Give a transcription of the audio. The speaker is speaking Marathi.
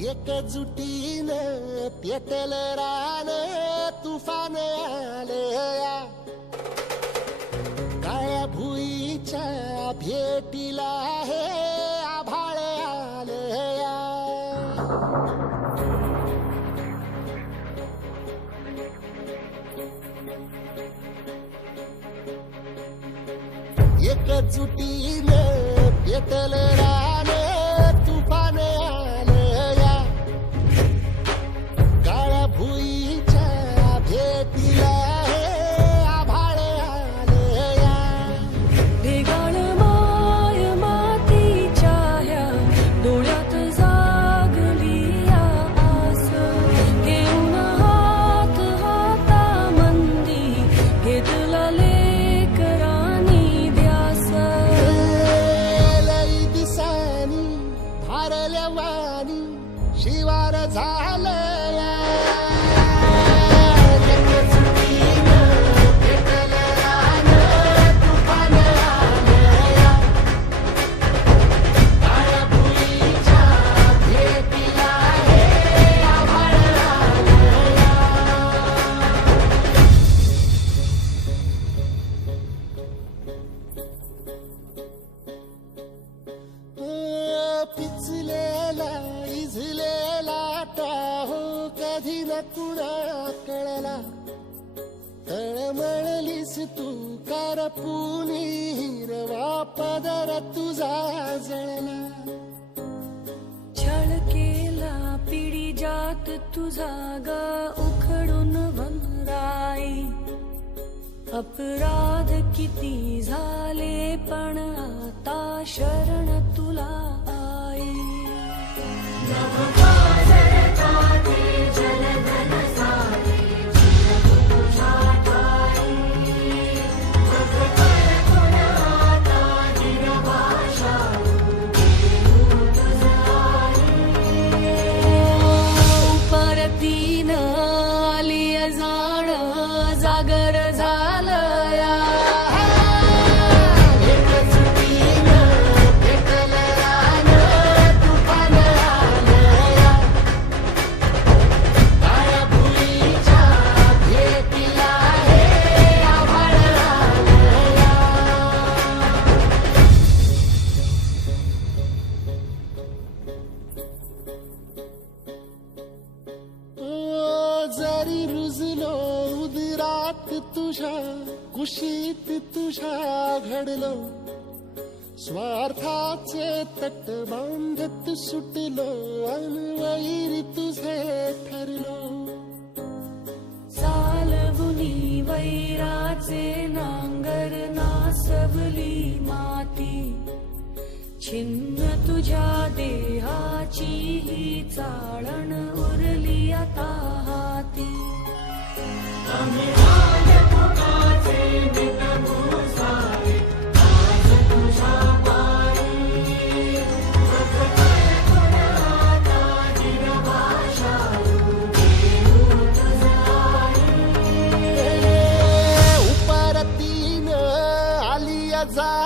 एकजुटीनं पेटल रान तुफान आले काळ्या भुईच्या भेटीला हे आभाळ आले एकजुटीनं पेटल रान पिचलेला इजलेला टाहो कधी न कुणा कळला. तळमळलीस तू कारपुनी हिरवा पदर तुझा जळला. छळ केला पिढी जात तुझा ग उखडून वंगराई अपराध किती झाले पण वाक तुझ्या कुशीत तुझ्या घडलो. स्वार्थाचे तट बांधत सुटलो अनवैर तुझे ठरलो. चालवुनी वैराचे नांगर नासवली माती. छिन्न तुझ्या देहाची ही चाळण What's?